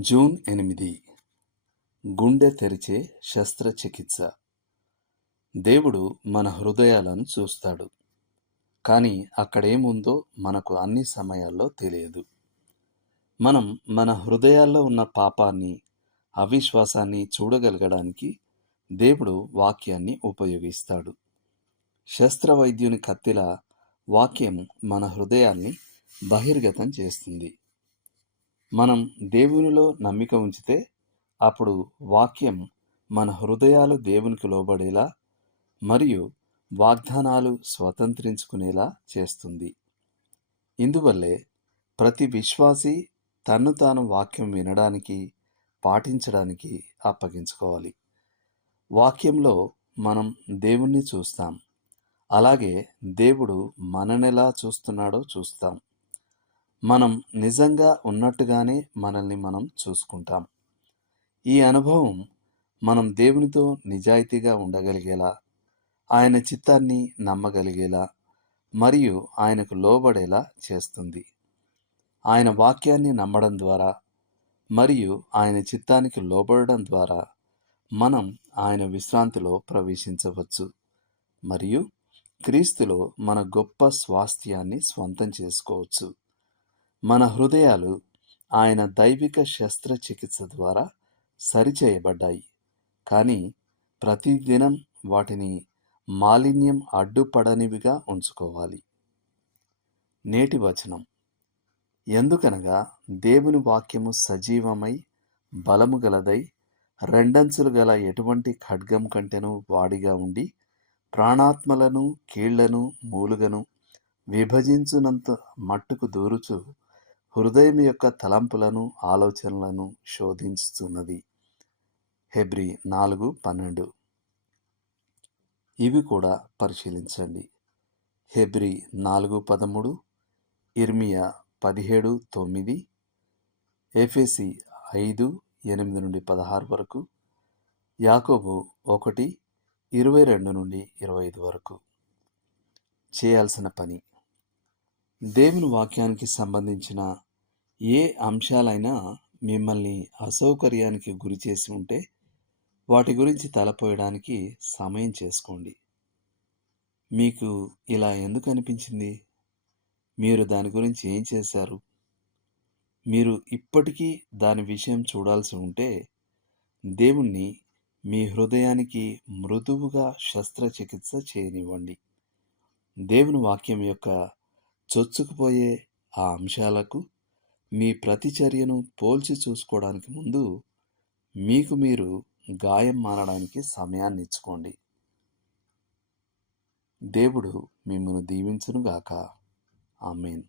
June ఎనిమిది. గుండె తెరిచే శస్త్రచికిత్స. దేవుడు మన హృదయాలను చూస్తాడు. కానీ అక్కడేముందో మనకు అన్ని సమయాల్లో తెలియదు. మనం మన హృదయాల్లో ఉన్న పాపాన్ని అవిశ్వాసాన్ని చూడగలగడానికి దేవుడు వాక్యాన్ని ఉపయోగిస్తాడు. శస్త్రవైద్యుని కత్తిలా వాక్యం మన హృదయాన్ని బహిర్గతం చేస్తుంది. మనం దేవునిలో నమ్మిక ఉంచితే అప్పుడు వాక్యం మన హృదయాలు దేవునికి లోబడేలా మరియు వాగ్దానాలు స్వతంత్రించుకునేలా చేస్తుంది. ఇందువల్లే ప్రతి విశ్వాసి తన్ను తాను వాక్యం వినడానికి పాటించడానికి అప్పగించుకోవాలి. వాక్యంలో మనం దేవుణ్ణి చూస్తాం. అలాగే దేవుడు మననెలా చూస్తున్నాడో చూస్తాం. మనం నిజంగా ఉన్నట్టుగానే మనల్ని మనం చూసుకుంటాం. ఈ అనుభవం మనం దేవునితో నిజాయితీగా ఉండగలిగేలా ఆయన చిత్తాన్ని నమ్మగలిగేలా మరియు ఆయనకు లోబడేలా చేస్తుంది. ఆయన వాక్యాన్ని నమ్మడం ద్వారా మరియు ఆయన చిత్తానికి లోబడడం ద్వారా మనం ఆయన విశ్రాంతిలో ప్రవేశించవచ్చు. మరియు క్రీస్తులో మన గొప్ప స్వాస్థ్యాన్ని స్వంతం చేసుకోవచ్చు. మన హృదయాలు ఆయన దైవిక శస్త్రచికిత్స ద్వారా సరిచేయబడ్డాయి. కానీ ప్రతిదినం వాటిని మాలిన్యం అడ్డుపడనివిగా ఉంచుకోవాలి. నేటి వచనం. ఎందుకనగా దేవుని వాక్యము సజీవమై బలము గలదై రెండంచులు గల ఎటువంటి ఖడ్గం కంటెను వాడిగా ఉండి ప్రాణాత్మలను కీళ్ళను మూలుగను విభజించునంత మట్టుకు దూరుచు హృదయం యొక్క తలంపులను ఆలోచనలను శోధించుతున్నది హెబ్రి నాలుగు పన్నెండు. ఇవి కూడా పరిశీలించండి. హెబ్రి నాలుగు పదమూడు ఇర్మియా పదిహేడు తొమ్మిది ఎఫ్ఎసి ఐదు ఎనిమిది నుండి పదహారు వరకు యాకోబు ఒకటి ఇరవై రెండు నుండి ఇరవై ఐదు వరకు చేయాల్సిన పని. దేవుని వాక్యానికి సంబంధించిన ఏ అంశాలైనా మిమ్మల్ని అసౌకర్యానికి గురి చేసి ఉంటే వాటి గురించి తలపోయడానికి సమయం చేసుకోండి. మీకు ఇలా ఎందుకు అనిపించింది? మీరు దాని గురించి ఏం చేశారు? మీరు ఇప్పటికీ దాని విషయం చూడాల్సి ఉంటే దేవుణ్ణి మీ హృదయానికి మృదువుగా శస్త్రచికిత్స చేయనివ్వండి. దేవుని వాక్యం యొక్క చొచ్చుకుపోయే ఆ అంశాలకు మీ ప్రతిచర్యను పోల్చి చూసుకోవడానికి ముందు మీకు మీరు గాయం మారడానికి సమయాన్ని ఇచ్చుకోండి. దేవుడు మిమ్మల్ని దీవించునుగాక. ఆమెన్.